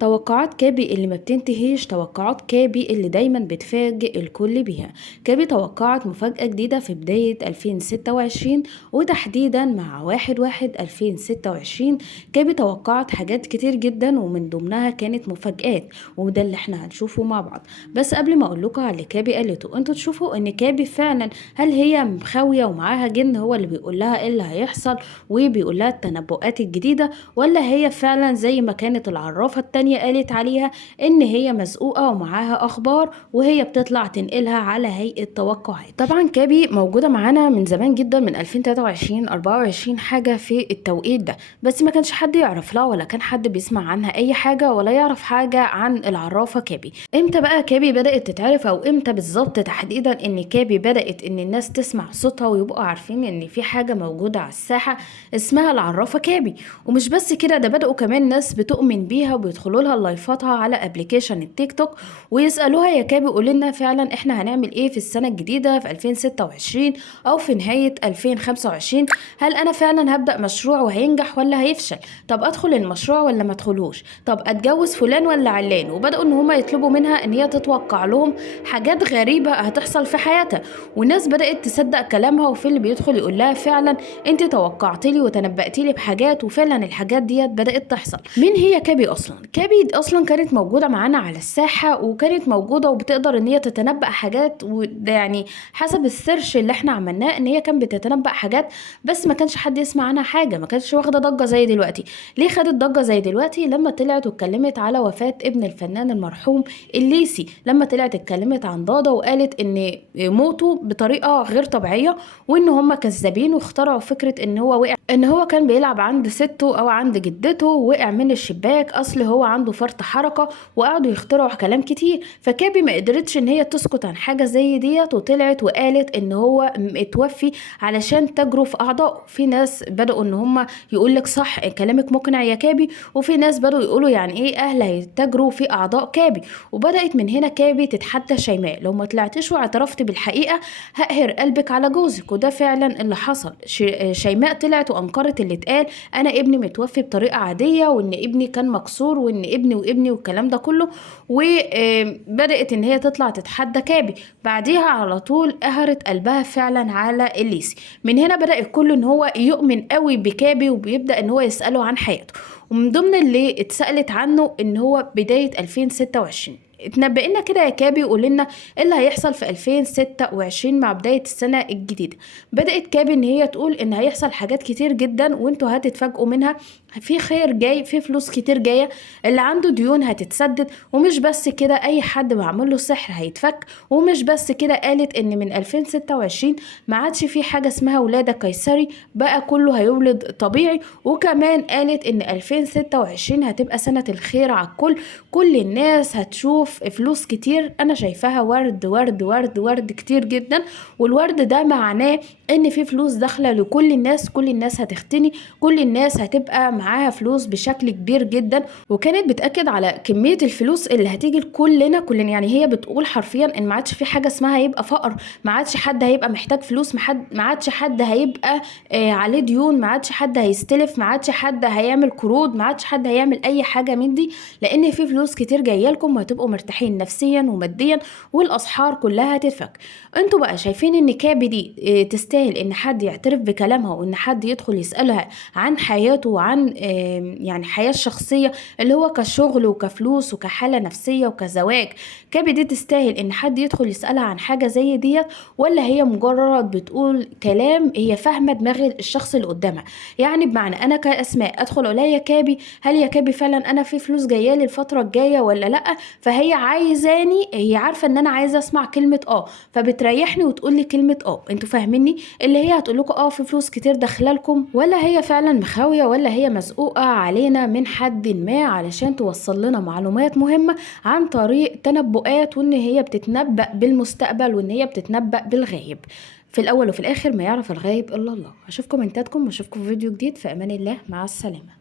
توقعات كابي اللي ما بتنتهيش، توقعات كابي اللي دايما بتفاجئ الكل بيها. كابي توقعت مفاجأة جديدة في بداية 2026 وتحديدا مع 1/1/2026. كابي توقعت حاجات كتير جدا ومن ضمنها كانت مفاجآت، وده اللي احنا هنشوفه مع بعض. بس قبل ما اقول لكم على اللي كابي قالته، انتوا تشوفوا ان كابي فعلا هل هي مخاوية ومعاها جن هو اللي بيقول لها ايه اللي هيحصل وبيقول لها التنبؤات الجديدة، ولا هي فعلا زي ما كانت العرافة التانية قالت عليها ان هي مزقوقة ومعاها اخبار وهي بتطلع تنقلها على هيئة توقعات. طبعا كابي موجودة معانا من زمان جدا، من 2023 24 حاجة في التوقيت ده، بس ما كانش حد يعرف لها ولا كان حد بيسمع عنها اي حاجة ولا يعرف حاجة عن العرافة كابي. امتى بقى كابي بدأت تتعرف، او امتى بالظبط تحديدا ان كابي بدأت ان الناس تسمع صوتها ويبقوا عارفين ان في حاجة موجودة على الساحة اسمها العرافة كابي؟ ومش بس كده، ده بدأوا كمان ناس بتؤمن بيها وبيدخلوا لها لايفاتها على ابلكيشن التيك توك ويسألوها يا كابي قولي لنا فعلا احنا هنعمل ايه في السنة الجديدة في 2026 او في نهاية 2025؟ هل انا فعلا هبدأ مشروع وهينجح ولا هيفشل؟ طب ادخل المشروع ولا ما ادخلوش؟ طب اتجوز فلان ولا علان؟ وبدأوا ان هما يطلبوا منها ان هي تتوقع لهم حاجات غريبة هتحصل في حياتها، والناس بدأت تصدق كلامها. وفي اللي بيدخل يقول لها فعلا انت توقعتي لي وتنبأتي لي بحاجات، وفعلا الحاجات ديت بدأت تحصل. مين هي كابي اصلا؟ كابي دي اصلا كانت موجودة معانا على الساحة، وكانت موجودة وبتقدر ان هي تتنبأ حاجات، وده يعني حسب السيرش اللي احنا عملناه ان هي كانت بتتنبأ حاجات، بس ما كانش حد يسمع عنها حاجة، ما كانتش واخدة ضجة زي دلوقتي. ليه خدت ضجة زي دلوقتي؟ لما طلعت واتكلمت على وفاة ابن الفنان المرحوم الليسي، لما طلعت اتكلمت عن ضاضة وقالت ان موته بطريقة غير طبيعية، وان هم كذابين واخترعوا فكرة ان هو وقع، ان هو كان بيلعب عند سته او عند جدته وقع من الشباك، اصل هو عنده فرط حركة، وقعدوا يخترعوا كلام كتير. فكابي ما قدرتش ان هي تسكت عن حاجة زي ديت، وطلعت وقالت ان هو اتوفي علشان تجروا في اعضائه. في ناس بدأوا ان هم يقول لك صح كلامك مقنع يا كابي، وفي ناس بدأوا يقولوا يعني ايه اهل هيتجروا في اعضاء كابي. وبدأت من هنا كابي تتحدى شيماء، لو ما طلعتش واعترفت بالحقيقة هقهر قلبك على جوزك. وده فعلا اللي حصل. شيماء طلعت وانكرت اللي اتقال، انا ابني متوفي بطريقة عادية، وان ابني كان مكسور، وان ابني وابني والكلام ده كله. وبدأت ان هي تطلع تتحدى كابي. بعديها على طول قهرت قلبها فعلا على الليسي. من هنا بدأ الكل ان هو يؤمن قوي بكابي، وبيبدأ ان هو يسأله عن حياته. ومن ضمن اللي اتسألت عنه ان هو بداية 2026. اتنبأ لنا كده يا كابي، وقول لنا ايه اللي هيحصل في 2026 مع بداية السنة الجديدة. بدأت كابي ان هي تقول ان هيحصل حاجات كتير جدا وانتوا هتتفاجئوا منها، في خير جاي، في فلوس كتير جاية، اللي عنده ديون هتتسدد، ومش بس كده اي حد معمول له سحر هيتفك. ومش بس كده، قالت ان من 2026 ما عادش في حاجة اسمها ولادة قيصري، بقى كله هيولد طبيعي. وكمان قالت ان 2026 هتبقى سنة الخير على الكل، كل الناس هتشوف فلوس كتير. انا شايفاها ورد ورد ورد ورد كتير جدا، والورد ده معناه ان في فلوس داخله لكل الناس، كل الناس هتختني، كل الناس هتبقى معاها فلوس بشكل كبير جدا. وكانت بتاكد على كميه الفلوس اللي هتيجي لكلنا كلنا. يعني هي بتقول حرفيا ان ما عادش في حاجه اسمها هيبقى فقر، ما عادش حد هيبقى محتاج فلوس، ما عادش حد هيبقى عليه ديون، ما عادش حد هيستلف، ما عادش حد هيعمل قروض، ما عادش حد هيعمل اي حاجه من دي، لان في فلوس كتير جايه لكم وهتبقوا مرتاحين نفسيا وماديا، والاسحار كلها هتتفك. انتوا بقى شايفين ان كابي دي تستاهل ان حد يعترف بكلامها، وان حد يدخل يسألها عن حياته وعن يعني حياة الشخصية اللي هو كشغل وكفلوس وكحالة نفسية وكزواج؟ كابي دي تستاهل ان حد يدخل يسألها عن حاجة زي ديت، ولا هي مجرد بتقول كلام هي فاهمة دماغ الشخص اللي قدامها؟ يعني بمعنى انا كأسماء ادخل اقول يا كابي هل يا كابي فعلا انا في فلوس جايه لي الفتره الجايه ولا لا؟ فهي عايزاني، هي عارفه ان انا عايزه اسمع كلمه فبتريحني وتقول لي كلمه انتوا فاهميني، اللي هي هتقول لكم في فلوس كتير داخله لكم، ولا هي فعلا مخاويه، ولا هي مزقوقه علينا من حد ما علشان توصل لنا معلومات مهمه عن طريق تنبؤات، وان هي بتتنبأ بالمستقبل، وان هي بتتنبأ بالغيب. في الاول وفي الاخر ما يعرف الغيب الا الله. اشوف كومنتاتكم واشوفكم في فيديو جديد. في امان الله، مع السلامه.